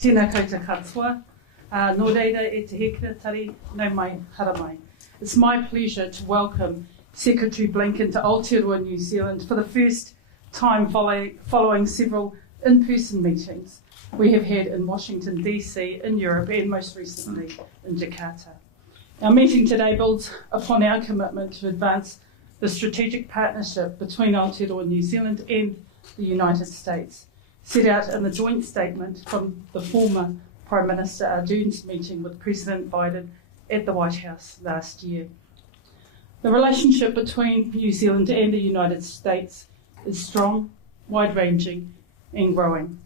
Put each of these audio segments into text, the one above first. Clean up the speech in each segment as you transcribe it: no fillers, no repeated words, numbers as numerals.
Tēnā koutou katoa, nō reira e te hekura tari, nau mai, hara mai. It's my pleasure to welcome Secretary Blinken to Aotearoa, New Zealand for the first time following several in-person meetings we have had in Washington DC, in Europe and most recently in Jakarta. Our meeting today builds upon our commitment to advance the strategic partnership between Aotearoa, New Zealand and the United States, set out in the joint statement from the former Prime Minister Ardern's meeting with President Biden at the White House last year. The relationship between New Zealand and the United States is strong, wide-ranging and growing.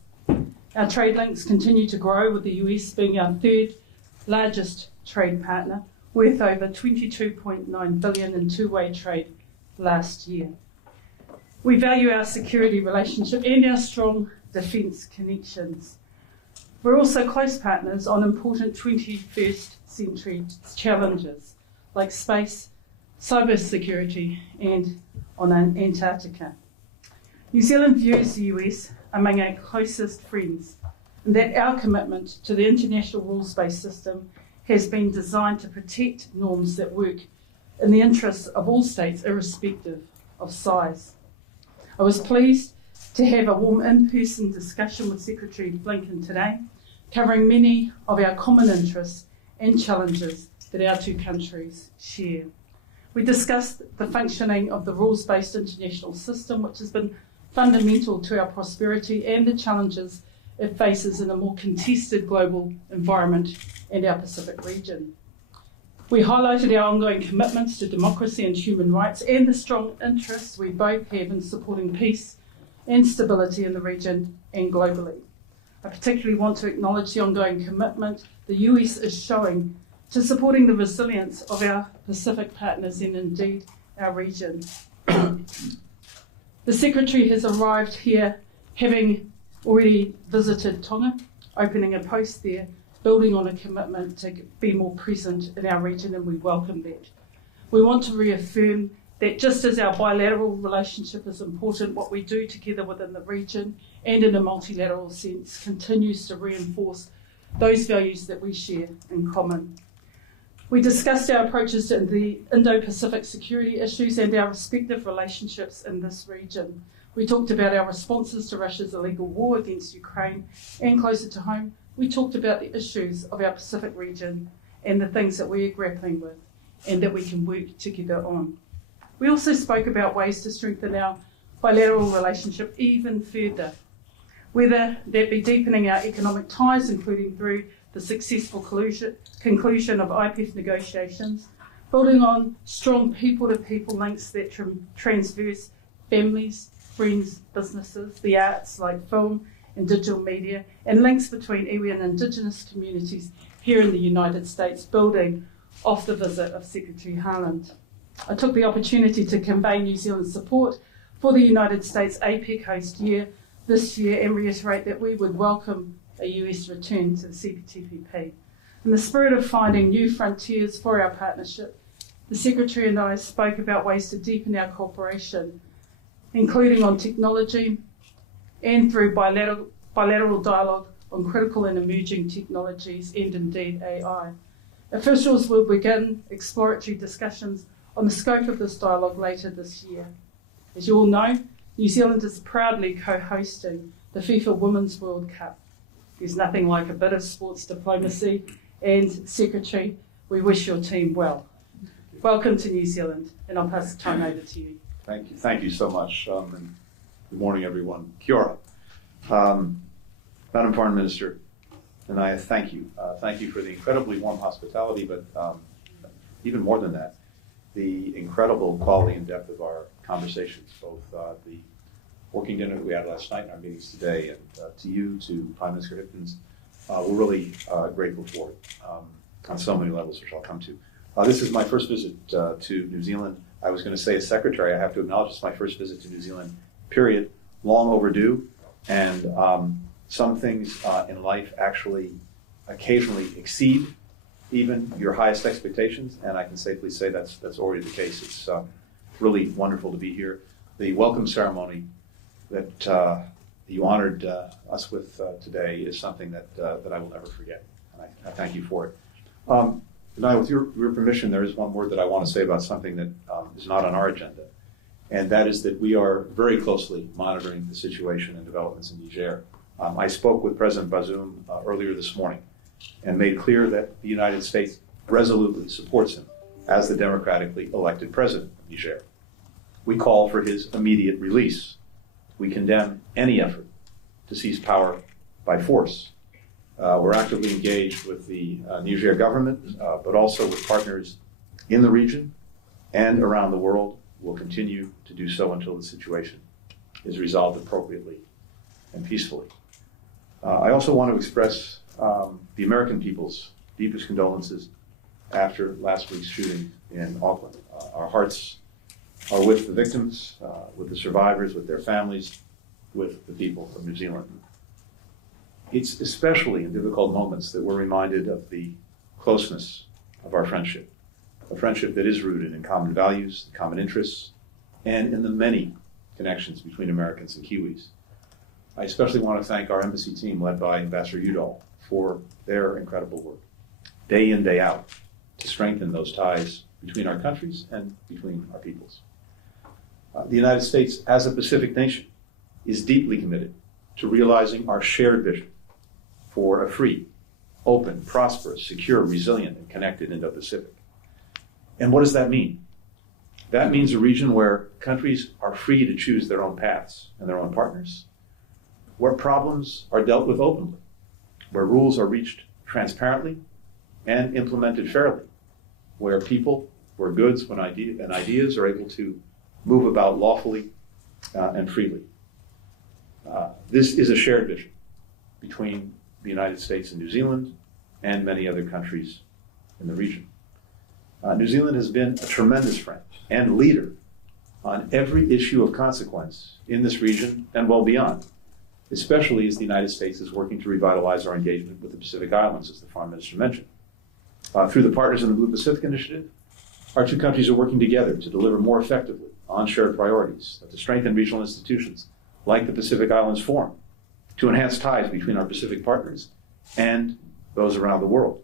Our trade links continue to grow, with the US being our third largest trade partner, worth over $22.9 billion in two-way trade last year. We value our security relationship and our strong defence connections. We're also close partners on important 21st century challenges like space, cyber security and on Antarctica. New Zealand views the US among our closest friends, and that our commitment to the international rules-based system has been designed to protect norms that work in the interests of all states, irrespective of size. I was pleased to have a warm in-person discussion with Secretary Blinken today, covering many of our common interests and challenges that our two countries share. We discussed the functioning of the rules-based international system, which has been fundamental to our prosperity, and the challenges it faces in a more contested global environment and our Pacific region. We highlighted our ongoing commitments to democracy and human rights and the strong interests we both have in supporting peace and stability in the region and globally. I particularly want to acknowledge the ongoing commitment the US is showing to supporting the resilience of our Pacific partners and indeed our region. The Secretary has arrived here having already visited Tonga, opening a post there, building on a commitment to be more present in our region, and we welcome that. We want to reaffirm that just as our bilateral relationship is important, what we do together within the region and in a multilateral sense continues to reinforce those values that we share in common. We discussed our approaches to the Indo-Pacific security issues and our respective relationships in this region. We talked about our responses to Russia's illegal war against Ukraine, and closer to home, we talked about the issues of our Pacific region and the things that we are grappling with and that we can work together on. We also spoke about ways to strengthen our bilateral relationship even further, whether that be deepening our economic ties, including through the successful conclusion of IPEF negotiations, building on strong people-to-people links that transverse families, friends, businesses, the arts like film and digital media, and links between iwi and Indigenous communities here in the United States, building off the visit of Secretary Haaland. I took the opportunity to convey New Zealand's support for the United States APEC host year this year and reiterate that we would welcome a US return to the CPTPP. In the spirit of finding new frontiers for our partnership, the Secretary and I spoke about ways to deepen our cooperation, including on technology and through bilateral dialogue on critical and emerging technologies and indeed AI. Officials will begin exploratory discussions on the scope of this dialogue later this year. As you all know, New Zealand is proudly co-hosting the FIFA Women's World Cup. There's nothing like a bit of sports diplomacy, and Secretary, we wish your team well. Welcome to New Zealand, and I'll pass the time over to you. Thank you so much, and good morning, everyone. Kia ora. Madam Foreign Minister, Nanaia, thank you. Thank you for the incredibly warm hospitality, but even more than that, the incredible quality and depth of our conversations, both the working dinner that we had last night and our meetings today, and to you, to Prime Minister Hipkins, we're really grateful for it on so many levels, which I'll come to. This is my first visit to New Zealand. I was going to say as Secretary, I have to acknowledge it's my first visit to New Zealand, period. Long overdue, and some things in life actually occasionally exceed even your highest expectations, and I can safely say that's already the case. It's really wonderful to be here. The welcome ceremony that you honored us with today is something that I will never forget, and I thank you for it. Nanaia, with your permission, there is one word that I want to say about something that is not on our agenda, and that is that we are very closely monitoring the situation and developments in Niger. I spoke with President Bazoum earlier this morning and made clear that the United States resolutely supports him as the democratically elected president of Niger. We call for his immediate release. We condemn any effort to seize power by force. We're actively engaged with the Niger government, but also with partners in the region and around the world. We'll continue to do so until the situation is resolved appropriately and peacefully. I also want to express the American people's deepest condolences after last week's shooting in Auckland. Our hearts are with the victims, with the survivors, with their families, with the people of New Zealand. It's especially in difficult moments that we're reminded of the closeness of our friendship, a friendship that is rooted in common values, common interests, and in the many connections between Americans and Kiwis. I especially want to thank our embassy team led by Ambassador Udall for their incredible work, day in, day out, to strengthen those ties between our countries and between our peoples. The United States, as a Pacific nation, is deeply committed to realizing our shared vision for a free, open, prosperous, secure, resilient, and connected Indo-Pacific. And what does that mean? That means a region where countries are free to choose their own paths and their own partners, where problems are dealt with openly, where rules are reached transparently and implemented fairly, where people, where goods and ideas are able to move about lawfully and freely. This is a shared vision between the United States and New Zealand and many other countries in the region. New Zealand has been a tremendous friend and leader on every issue of consequence in this region and well beyond, especially as the United States is working to revitalize our engagement with the Pacific Islands, as the Foreign Minister mentioned. Through the Partners in the Blue Pacific Initiative, our two countries are working together to deliver more effectively on shared priorities, to strengthen regional institutions like the Pacific Islands Forum, to enhance ties between our Pacific partners and those around the world.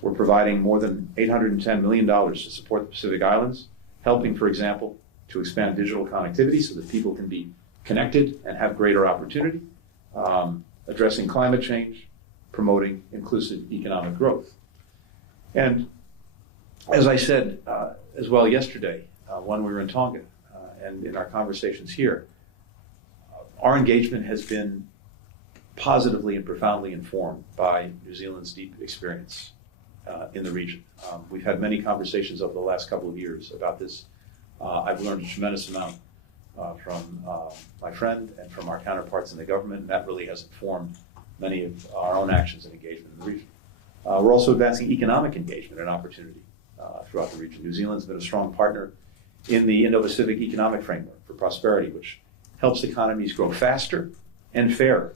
We're providing more than $810 million to support the Pacific Islands, helping, for example, to expand digital connectivity so that people can be connected and have greater opportunity, addressing climate change, promoting inclusive economic growth. And as I said as well yesterday when we were in Tonga and in our conversations here, our engagement has been positively and profoundly informed by New Zealand's deep experience in the region. We've had many conversations over the last couple of years about this. I've learned a tremendous amount from my friend and from our counterparts in the government, and that really has informed many of our own actions and engagement in the region. We're also advancing economic engagement and opportunity throughout the region. New Zealand's been a strong partner in the Indo-Pacific Economic Framework for Prosperity, which helps economies grow faster and fairer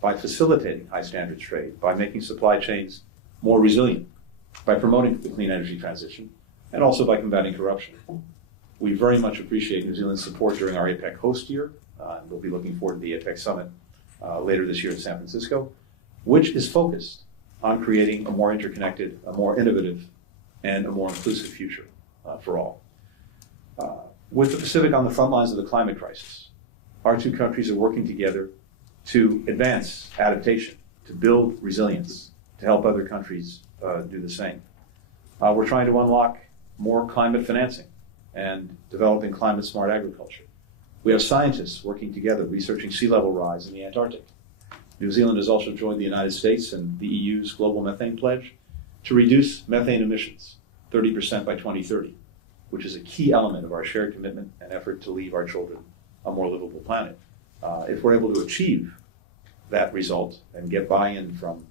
by facilitating high standards trade, by making supply chains more resilient, by promoting the clean energy transition, and also by combating corruption. We very much appreciate New Zealand's support during our APEC host year. We'll be looking forward to the APEC summit later this year in San Francisco, which is focused on creating a more interconnected, a more innovative, and a more inclusive future for all. With the Pacific on the front lines of the climate crisis, our two countries are working together to advance adaptation, to build resilience, to help other countries do the same. We're trying to unlock more climate financing and developing climate-smart agriculture. We have scientists working together researching sea level rise in the Antarctic. New Zealand has also joined the United States and the EU's global methane pledge to reduce methane emissions 30% by 2030, which is a key element of our shared commitment and effort to leave our children a more livable planet. If we're able to achieve that result and get buy-in from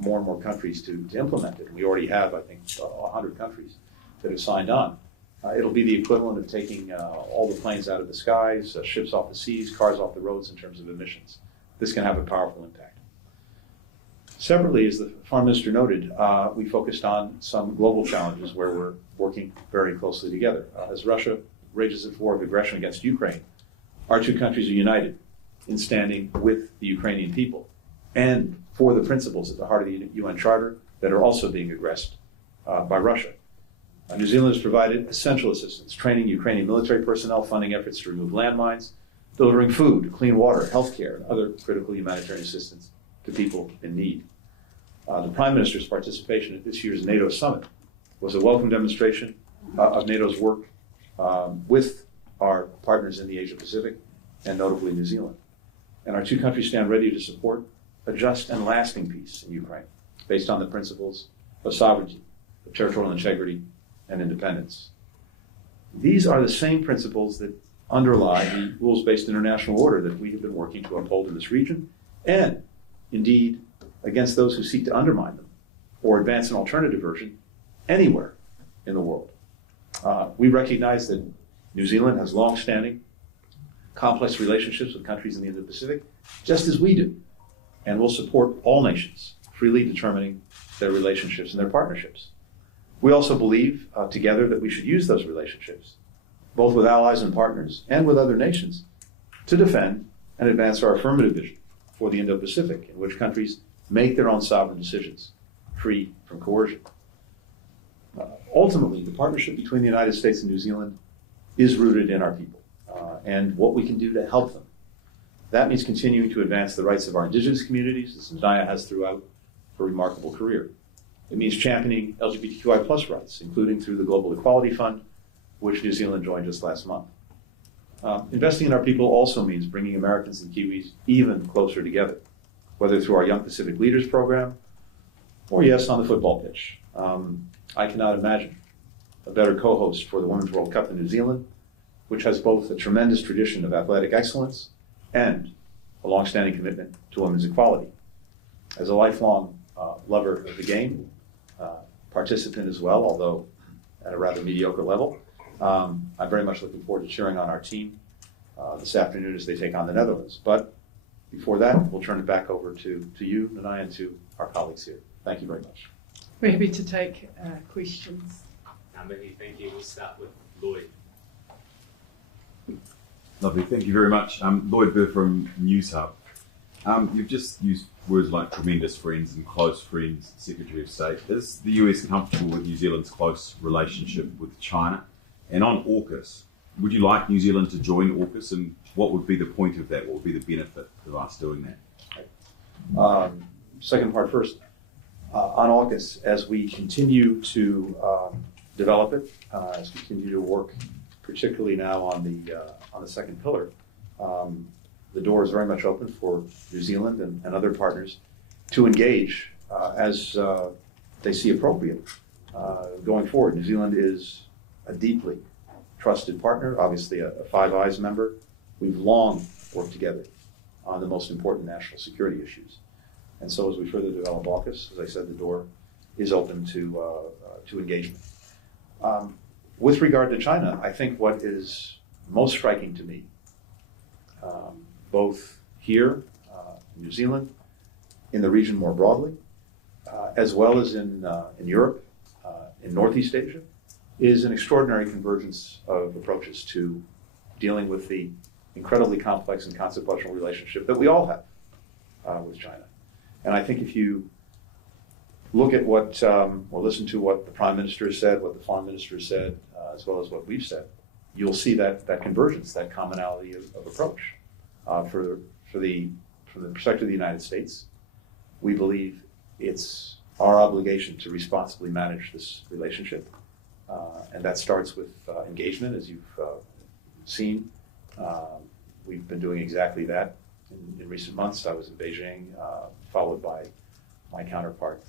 more and more countries to implement it, and we already have, I think, 100 countries that have signed on, it'll be the equivalent of taking all the planes out of the skies, ships off the seas, cars off the roads in terms of emissions. This can have a powerful impact. Separately, as the Foreign Minister noted, we focused on some global challenges where we're working very closely together. As Russia rages its war of aggression against Ukraine, our two countries are united in standing with the Ukrainian people and for the principles at the heart of the UN Charter that are also being aggressed by Russia. New Zealand has provided essential assistance, training Ukrainian military personnel, funding efforts to remove landmines, delivering food, clean water, healthcare, and other critical humanitarian assistance to people in need. The Prime Minister's participation at this year's NATO summit was a welcome demonstration of NATO's work with our partners in the Asia Pacific, and notably New Zealand. And our two countries stand ready to support a just and lasting peace in Ukraine, based on the principles of sovereignty, of territorial integrity, and independence. These are the same principles that underlie the rules-based international order that we have been working to uphold in this region, and indeed against those who seek to undermine them or advance an alternative version anywhere in the world. We recognize that New Zealand has long-standing, complex relationships with countries in the Indo-Pacific, just as we do, and will support all nations, freely determining their relationships and their partnerships. We also believe together that we should use those relationships, both with allies and partners and with other nations, to defend and advance our affirmative vision for the Indo-Pacific, in which countries make their own sovereign decisions, free from coercion. Ultimately, the partnership between the United States and New Zealand is rooted in our people and what we can do to help them. That means continuing to advance the rights of our indigenous communities, as Nanaia has throughout her remarkable career. It means championing LGBTQI+ rights, including through the Global Equality Fund, which New Zealand joined just last month. Investing in our people also means bringing Americans and Kiwis even closer together, whether through our Young Pacific Leaders program or, yes, on the football pitch. I cannot imagine a better co-host for the Women's World Cup in New Zealand, which has both a tremendous tradition of athletic excellence and a long-standing commitment to women's equality. As a lifelong lover of the game, participant as well, although at a rather mediocre level, I'm very much looking forward to cheering on our team this afternoon as they take on the Netherlands. But before that, we'll turn it back over to you, Nanaia, and to our colleagues here. Thank you very much. We're happy to take questions. Thank you. We'll start with Lloyd. Lovely, thank you very much. Lloyd Burr from News Hub. You've just used words like tremendous friends and close friends, Secretary of State. Is the US comfortable with New Zealand's close relationship with China? And on AUKUS, would you like New Zealand to join AUKUS, and what would be the point of that? What would be the benefit of us doing that? Second part first. On AUKUS, as we continue to develop it, as we continue to work, particularly now on the second pillar, the door is very much open for New Zealand and other partners to engage as they see appropriate going forward. New Zealand is a deeply trusted partner, obviously a Five Eyes member. We've long worked together on the most important national security issues. And so as we further develop AUKUS, as I said, the door is open to engagement. With regard to China, I think what is most striking to me, both here in New Zealand, in the region more broadly, as well as in Europe, in Northeast Asia, is an extraordinary convergence of approaches to dealing with the incredibly complex and consequential relationship that we all have with China. And I think if you look at what, or listen to what the Prime Minister has said, what the Foreign Minister has said, as well as what we've said, you'll see that convergence, that commonality of approach. From the perspective of the United States, we believe it's our obligation to responsibly manage this relationship. And that starts with engagement, as you've seen. We've been doing exactly that in recent months. I was in Beijing, followed by my counterpart,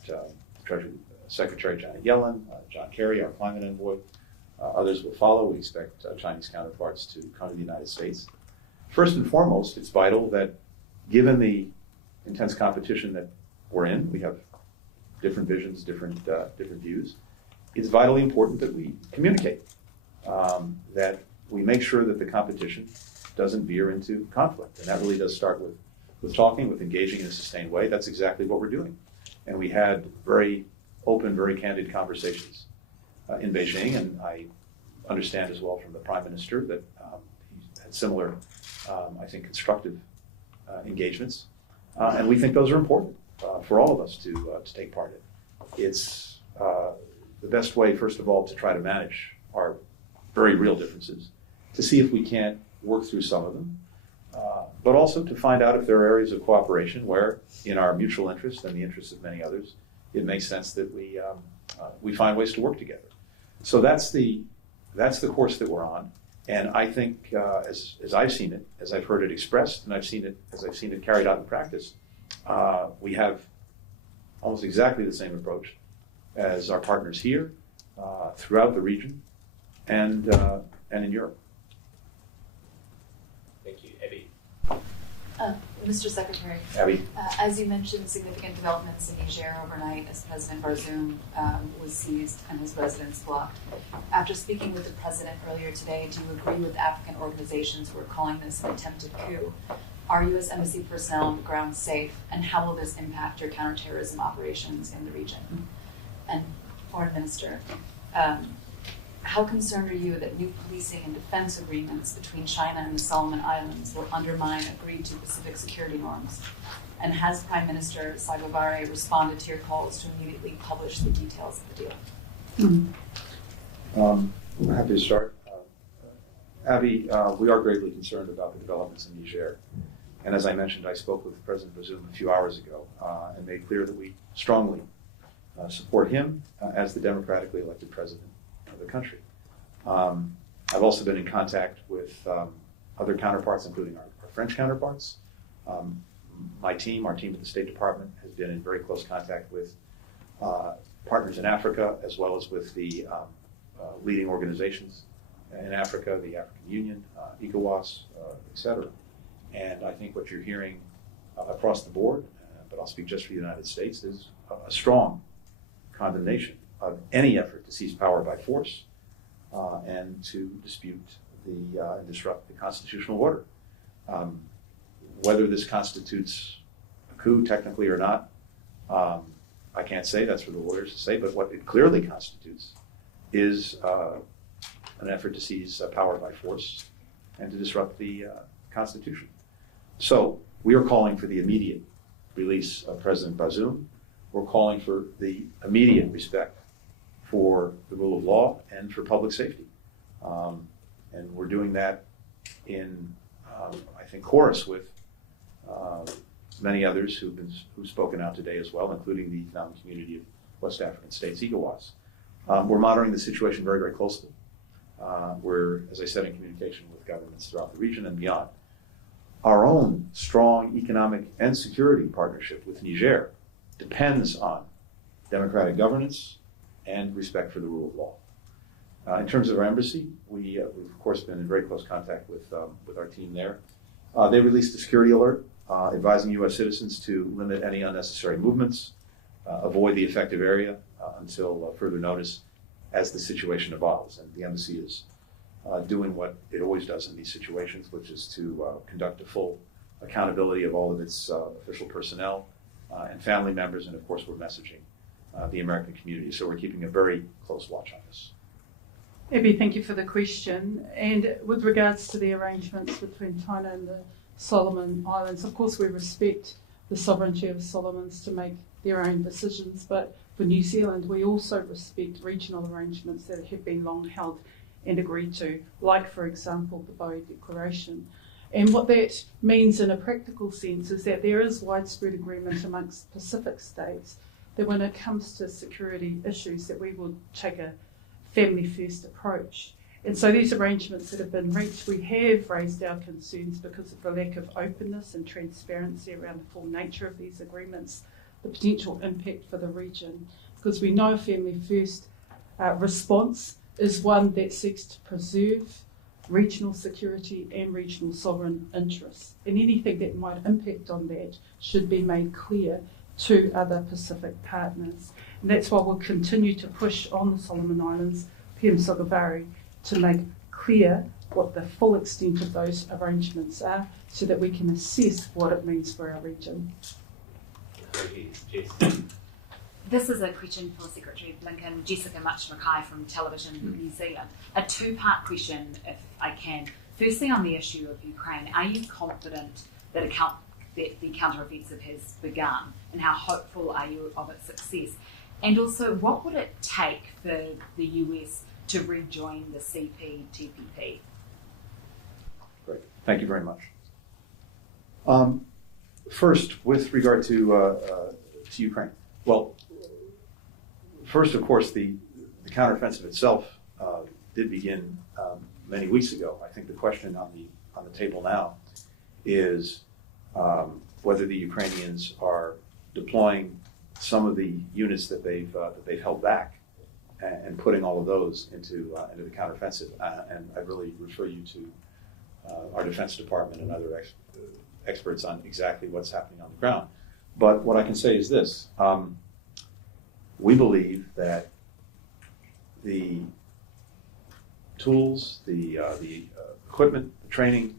Treasury Secretary Janet Yellen, John Kerry, our climate envoy. Others will follow. We expect Chinese counterparts to come to the United States. First and foremost, it's vital that, given the intense competition that we're in, we have different visions, different views. It's vitally important that we communicate, that we make sure that the competition doesn't veer into conflict. And that really does start with talking, with engaging in a sustained way. That's exactly what we're doing. And we had very open, very candid conversations in Beijing, and I understand as well from the Prime Minister that he had similar, I think, constructive engagements, and we think those are important for all of us to take part in. It's the best way, first of all, to try to manage our very real differences, to see if we can't work through some of them, but also to find out if there are areas of cooperation where, in our mutual interest and the interest of many others, it makes sense that we find ways to work together. So that's the course that we're on, and I think as I've seen it, as I've heard it expressed, and as I've seen it carried out in practice, we have almost exactly the same approach as our partners here, throughout the region, and in Europe. Thank you. Abby. Mr. Secretary, Abby? as you mentioned, significant developments in Niger overnight as President Bazoum was seized and his residence blocked. After speaking with the President earlier today, do you agree with African organizations who are calling this an attempted coup? Are U.S. Embassy personnel on the ground safe, and how will this impact your counterterrorism operations in the region? And Foreign Minister, how concerned are you that new policing and defense agreements between China and the Solomon Islands will undermine agreed-to Pacific security norms? And has Prime Minister Sagovare responded to your calls to immediately publish the details of the deal? I'm happy to start. Abby, we are greatly concerned about the developments in Niger. And as I mentioned, I spoke with President Bazoum a few hours ago and made clear that we strongly support him as the democratically elected president of the country. I've also been in contact with other counterparts, including our French counterparts. Our team at the State Department has been in very close contact with partners in Africa, as well as with the leading organizations in Africa, the African Union, ECOWAS, et cetera. And I think what you're hearing across the board, but I'll speak just for the United States, is a strong condemnation of any effort to seize power by force and to dispute and disrupt the constitutional order. Whether this constitutes a coup technically or not, I can't say. That's for the lawyers to say. But what it clearly constitutes is an effort to seize power by force and to disrupt the Constitution. So we are calling for the immediate release of President Bazoum. We're calling for the immediate respect for the rule of law and for public safety. And we're doing that in, I think, chorus with many others who've spoken out today as well, including the economic community of West African states, ECOWAS. We're monitoring the situation very, very closely. We're, as I said, in communication with governments throughout the region and beyond. Our own strong economic and security partnership with Niger depends on democratic governance and respect for the rule of law. In terms of our embassy, we've of course been in very close contact with our team there. They released a security alert advising U.S. citizens to limit any unnecessary movements, avoid the affected area until further notice as the situation evolves. And the embassy is doing what it always does in these situations, which is to conduct a full accountability of all of its official personnel and family members, and of course we're messaging the American community. So we're keeping a very close watch on this. Abby, thank you for the question. And with regards to the arrangements between China and the Solomon Islands, of course we respect the sovereignty of Solomons to make their own decisions, but for New Zealand we also respect regional arrangements that have been long held and agreed to, like for example the Boe Declaration. And what that means in a practical sense is that there is widespread agreement amongst Pacific states that when it comes to security issues that we will take a family first approach. And so these arrangements that have been reached, we have raised our concerns because of the lack of openness and transparency around the full nature of these agreements, the potential impact for the region, because we know a family first response is one that seeks to preserve regional security and regional sovereign interests. And anything that might impact on that should be made clear to other Pacific partners. And that's why we'll continue to push on the Solomon Islands, PM Sagovare, to make clear what the full extent of those arrangements are so that we can assess what it means for our region. This is a question for Secretary Blinken. Jessica Mackay from Television New Zealand. A two-part question, if I can. Firstly, on the issue of Ukraine, are you confident that that the counteroffensive has begun, and how hopeful are you of its success? And also, what would it take for the US to rejoin the CPTPP? Great. Thank you very much. First, with regard to Ukraine, well, first, of course, the counteroffensive itself did begin many weeks ago. I think the question on the table now is whether the Ukrainians are deploying some of the units that they've held back and putting all of those into the counteroffensive. And I really refer you to our Defense Department and other experts on exactly what's happening on the ground. But what I can say is this. We believe that the tools, the equipment, the training,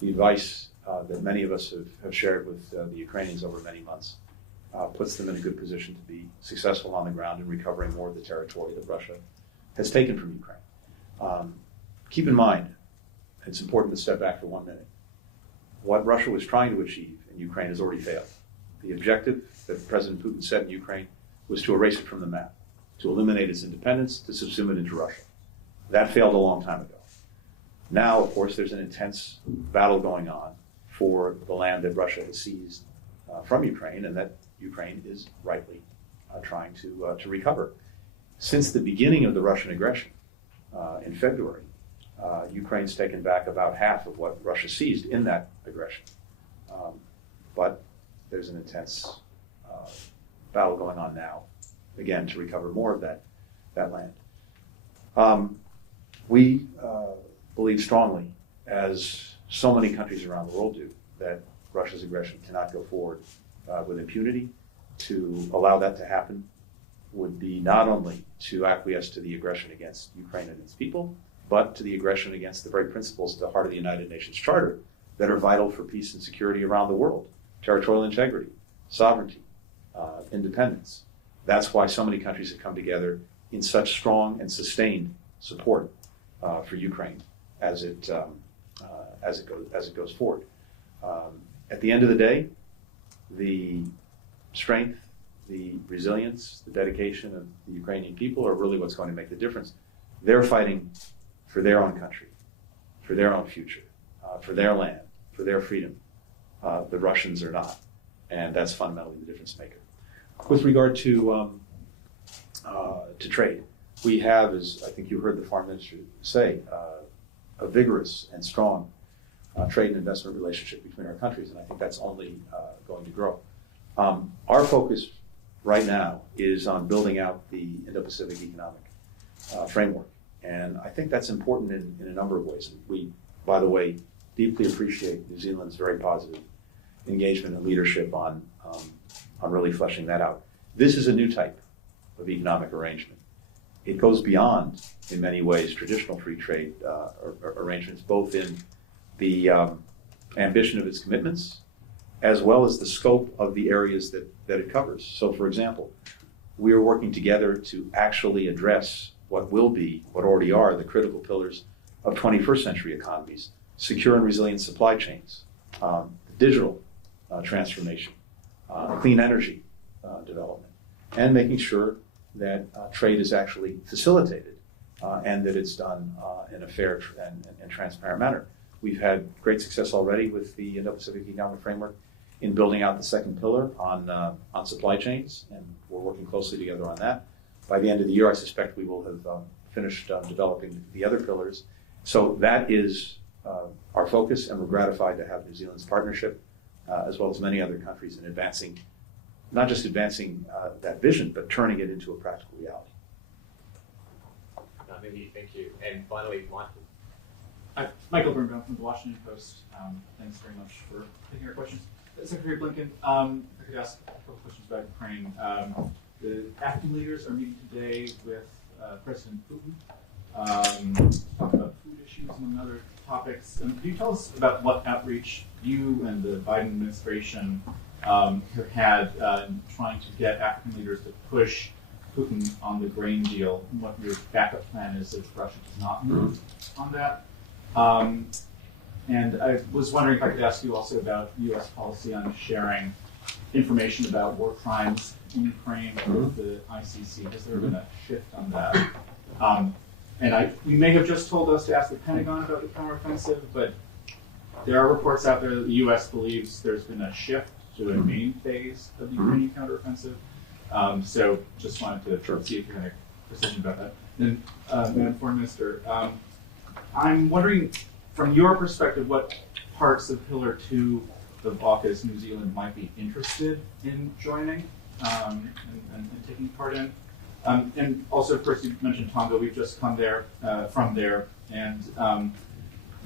the advice that many of us have shared with the Ukrainians over many months puts them in a good position to be successful on the ground in recovering more of the territory that Russia has taken from Ukraine. Keep in mind, it's important to step back for 1 minute. What Russia was trying to achieve in Ukraine has already failed. The objective that President Putin set in Ukraine was to erase it from the map, to eliminate its independence, to subsume it into Russia. That failed a long time ago. Now, of course, there's an intense battle going on for the land that Russia has seized from Ukraine, and that Ukraine is rightly trying to recover. Since the beginning of the Russian aggression in February, Ukraine's taken back about half of what Russia seized in that aggression. But there's an intense battle going on now, again, to recover more of that land. We believe strongly, as so many countries around the world do, that Russia's aggression cannot go forward with impunity. To allow that to happen would be not only to acquiesce to the aggression against Ukraine and its people, but to the aggression against the very principles at the heart of the United Nations Charter that are vital for peace and security around the world: territorial integrity, sovereignty, independence. That's why so many countries have come together in such strong and sustained support for Ukraine as it goes forward. At the end of the day, the strength, the resilience, the dedication of the Ukrainian people are really what's going to make the difference. They're fighting for their own country, for their own future, for their land, for their freedom. The Russians are not, and that's fundamentally the difference maker. With regard to trade, we have, as I think you heard the Foreign Minister say, a vigorous and strong trade and investment relationship between our countries, and I think that's only going to grow. Our focus right now is on building out the Indo-Pacific economic framework, and I think that's important in a number of ways. We, by the way, deeply appreciate New Zealand's very positive engagement and leadership on really fleshing that out. This is a new type of economic arrangement. It goes beyond, in many ways, traditional free trade arrangements, both in the ambition of its commitments, as well as the scope of the areas that it covers. So, for example, we are working together to actually address what already are, the critical pillars of 21st century economies: secure and resilient supply chains, digital transformation, clean energy development, and making sure that trade is actually facilitated and that it's done in a fair and transparent manner. We've had great success already with the Indo-Pacific Economic Framework in building out the second pillar on supply chains, and we're working closely together on that. By the end of the year, I suspect we will have finished developing the other pillars. So that is our focus, and we're gratified to have New Zealand's partnership, as well as many other countries, in advancing, not just advancing that vision, but turning it into a practical reality. Thank you. And finally, Michael. Hi, Michael Birnbaum from the Washington Post. Thanks very much for taking our questions. Secretary Blinken, I could ask a couple questions about Ukraine. The African leaders are meeting today with President Putin, talk about food issues among other topics. Can you tell us about what outreach you and the Biden administration have had in trying to get African leaders to push Putin on the grain deal, and what your backup plan is if Russia does not move on that? And I was wondering if I could ask you also about U.S. policy on sharing information about war crimes in Ukraine with the ICC. Has there been a shift on that? And you may have just told us to ask the Pentagon about the counteroffensive, but there are reports out there that the U.S. believes there's been a shift to a main phase of the Ukrainian counteroffensive. So just wanted to see if you had a precision about that. And Madam Foreign Minister, I'm wondering, from your perspective, what parts of Pillar 2 of AUKUS New Zealand might be interested in joining and taking part in? And also, of course, you mentioned Tonga. We've just come there from there, and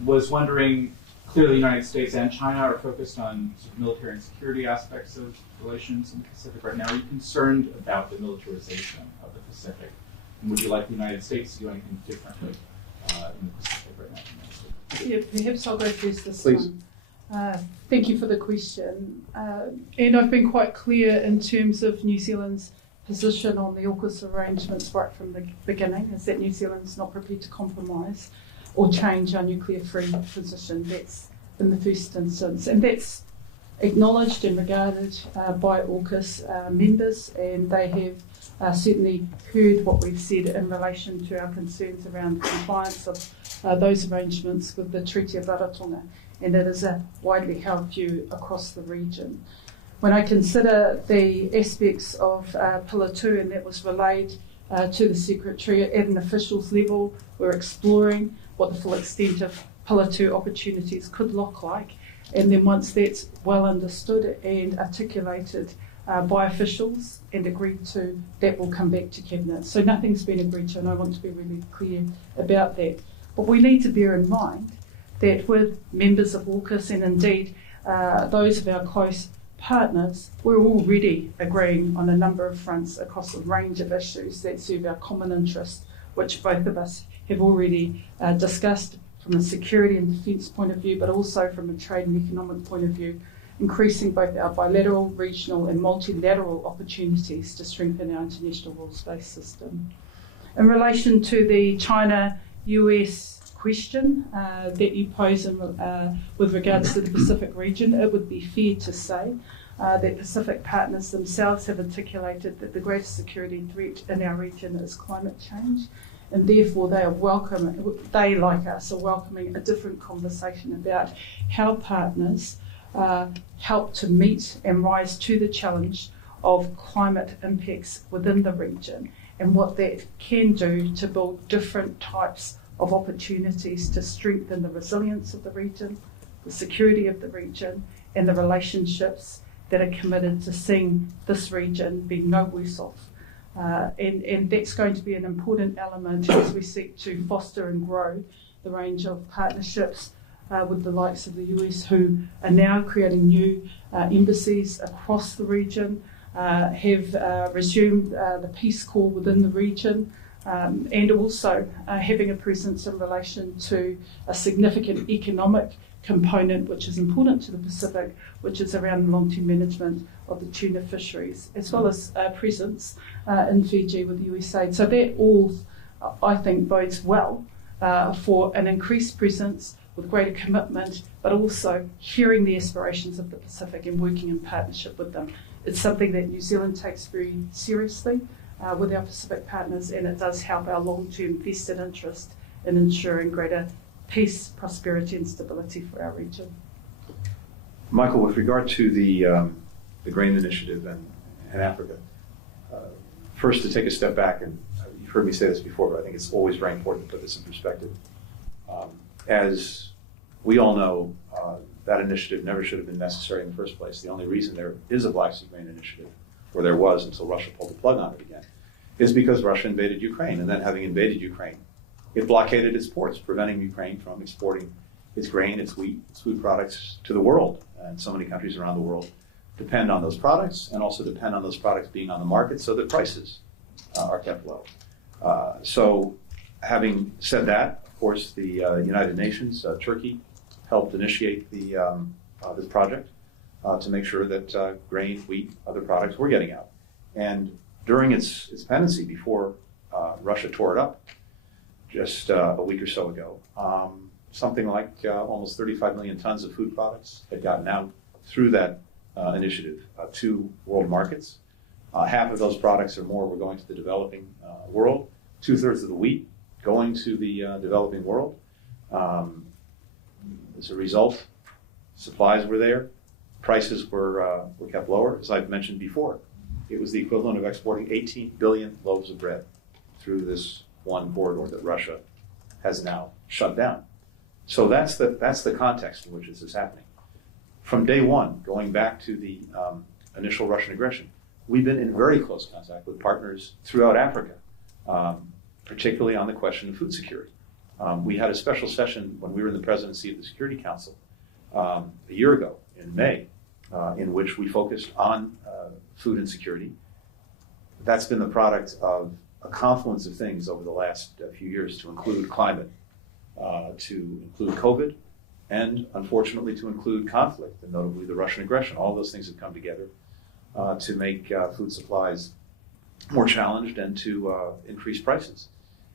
was wondering, clearly the United States and China are focused on sort of military and security aspects of relations in the Pacific right now. Are you concerned about the militarization of the Pacific? And would you like the United States to do anything differently in the Pacific right now? Yeah, perhaps I'll go first this Please. one. Thank you for the question. And I've been quite clear in terms of New Zealand's position on the AUKUS arrangements right from the beginning, is that New Zealand's not prepared to compromise or change our nuclear-free position. That's in the first instance. And that's acknowledged and regarded by AUKUS members, and they have certainly heard what we've said in relation to our concerns around compliance of those arrangements with the Treaty of Rarotonga, and it is a widely held view across the region. When I consider the aspects of Pillar 2, and that was relayed to the Secretary at an officials level, we're exploring what the full extent of Pillar 2 opportunities could look like, and then once that's well understood and articulated by officials and agreed to, that will come back to Cabinet. So nothing's been agreed to, and I want to be really clear about that. But we need to bear in mind that with members of AUKUS and indeed those of our close partners, we're already agreeing on a number of fronts across a range of issues that serve our common interest, which both of us have already discussed from a security and defence point of view, but also from a trade and economic point of view, increasing both our bilateral, regional and multilateral opportunities to strengthen our international rules-based system. In relation to the China-US question that you pose with regards to the Pacific region, it would be fair to say that Pacific partners themselves have articulated that the greatest security threat in our region is climate change, and therefore they, like us, are welcoming a different conversation about how partners help to meet and rise to the challenge of climate impacts within the region, and what that can do to build different types of opportunities to strengthen the resilience of the region, the security of the region, and the relationships that are committed to seeing this region be no worse off. And that's going to be an important element as we seek to foster and grow the range of partnerships with the likes of the US, who are now creating new embassies across the region, have resumed the Peace Corps within the region, and also having a presence in relation to a significant economic component which is important to the Pacific, which is around the long-term management of the tuna fisheries, as well as presence in Fiji with USAID. So that all, I think, bodes well for an increased presence with greater commitment, but also hearing the aspirations of the Pacific and working in partnership with them. It's something that New Zealand takes very seriously with our Pacific partners, and it does help our long-term vested interest in ensuring greater peace, prosperity and stability for our region. Michael, with regard to the grain initiative in Africa, first to take a step back, and you've heard me say this before, but I think it's always very important to put this in perspective. As we all know, that initiative never should have been necessary in the first place. The only reason there is a Black Sea Grain Initiative, or there was until Russia pulled the plug on it again, is because Russia invaded Ukraine, and then having invaded Ukraine, it blockaded its ports, preventing Ukraine from exporting its grain, its wheat, its food products to the world. And so many countries around the world depend on those products, and also depend on those products being on the market so that prices are kept low. So having said that, of course, the United Nations, Turkey, helped initiate this project to make sure that grain, wheat, other products were getting out. And during its pendency, before Russia tore it up, just a week or so ago, something like almost 35 million tons of food products had gotten out through that initiative to world markets. Half of those products or more were going to the developing world. 2/3 of the wheat going to the developing world. As a result, supplies were there, prices were kept lower. As I've mentioned before, it was the equivalent of exporting 18 billion loaves of bread through this one corridor that Russia has now shut down. So that's the context in which this is happening. From day one, going back to the initial Russian aggression, we've been in very close contact with partners throughout Africa, particularly on the question of food security. We had a special session when we were in the presidency of the Security Council a year ago in May, in which we focused on food insecurity. That's been the product of a confluence of things over the last few years, to include climate, to include COVID, and unfortunately to include conflict, and notably the Russian aggression. All those things have come together to make food supplies more challenged and to increase prices.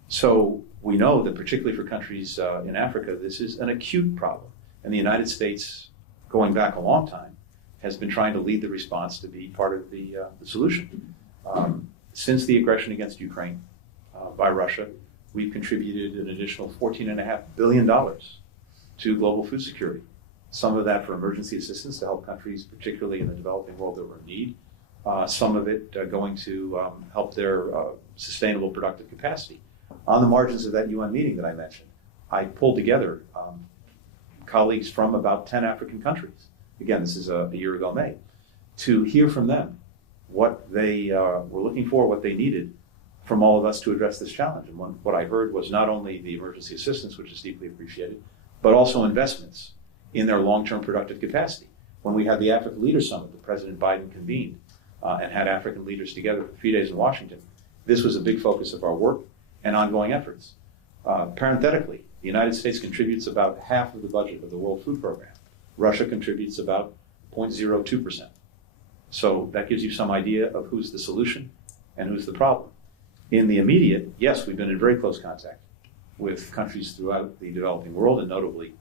So we know that particularly for countries in Africa, this is an acute problem. And the United States, going back a long time, has been trying to lead the response to be part of the solution. Since the aggression against Ukraine by Russia, we've contributed an additional $14.5 billion to global food security. Some of that for emergency assistance to help countries, particularly in the developing world, that were in need. Some of it going to help their sustainable productive capacity. On the margins of that UN meeting that I mentioned, I pulled together colleagues from about 10 African countries. Again, this is a year ago May, to hear from them what they were looking for, what they needed from all of us to address this challenge. And what I heard was not only the emergency assistance, which is deeply appreciated, but also investments in their long-term productive capacity. When we had the Africa Leaders Summit that President Biden convened and had African leaders together for 3 days in Washington, this was a big focus of our work and ongoing efforts. Parenthetically, the United States contributes about half of the budget of the World Food Program. Russia contributes about 0.02%. So that gives you some idea of who's the solution and who's the problem. In the immediate, yes, we've been in very close contact with countries throughout the developing world, and notably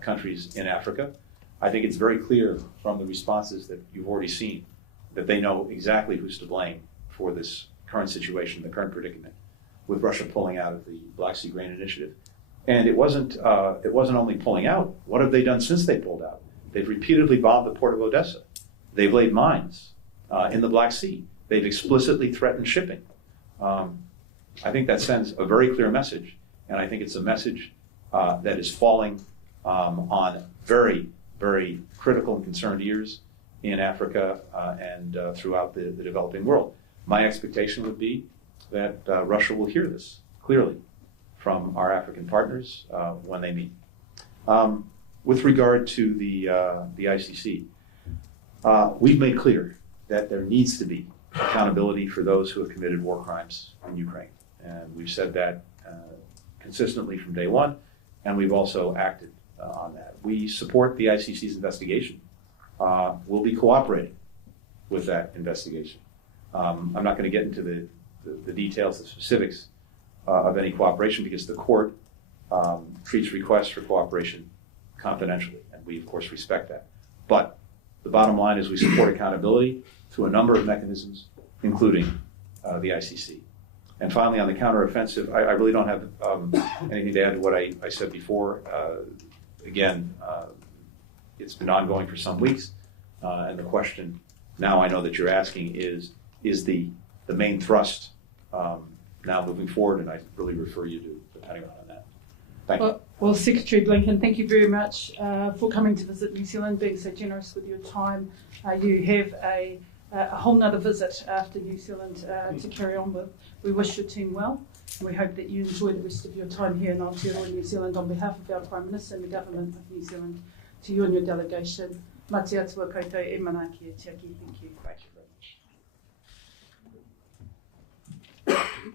countries in Africa. I think it's very clear from the responses that you've already seen that they know exactly who's to blame for this current situation, the current predicament, with Russia pulling out of the Black Sea Grain Initiative. And it wasn't only pulling out. What have they done since they pulled out? They've repeatedly bombed the port of Odessa. They've laid mines in the Black Sea. They've explicitly threatened shipping. I think that sends a very clear message, and I think it's a message that is falling on very, very critical and concerned ears in Africa and throughout the developing world. My expectation would be that Russia will hear this clearly from our African partners when they meet. With regard to the ICC, we've made clear that there needs to be accountability for those who have committed war crimes in Ukraine. And we've said that consistently from day one, and we've also acted on that. We support the ICC's investigation. We'll be cooperating with that investigation. I'm not going to get into the details, the specifics of any cooperation, because the court treats requests for cooperation confidentially, and we of course respect that. But the bottom line is we support accountability through a number of mechanisms, including the ICC. And finally, on the counteroffensive, I really don't have anything to add to what I said before. Again, it's been ongoing for some weeks, and the question now I know that you're asking is the main thrust now moving forward, and I really refer you to the Pentagon on that. Thank you. Well, Secretary Blinken, thank you very much for coming to visit New Zealand, being so generous with your time. You have a whole nother visit after New Zealand to carry on with. We wish your team well, and we hope that you enjoy the rest of your time here in Aotearoa, New Zealand. On behalf of our Prime Minister and the Government of New Zealand, to you and your delegation, mate atua koutou e manaaki e te aki. Thank you. Thank you very much.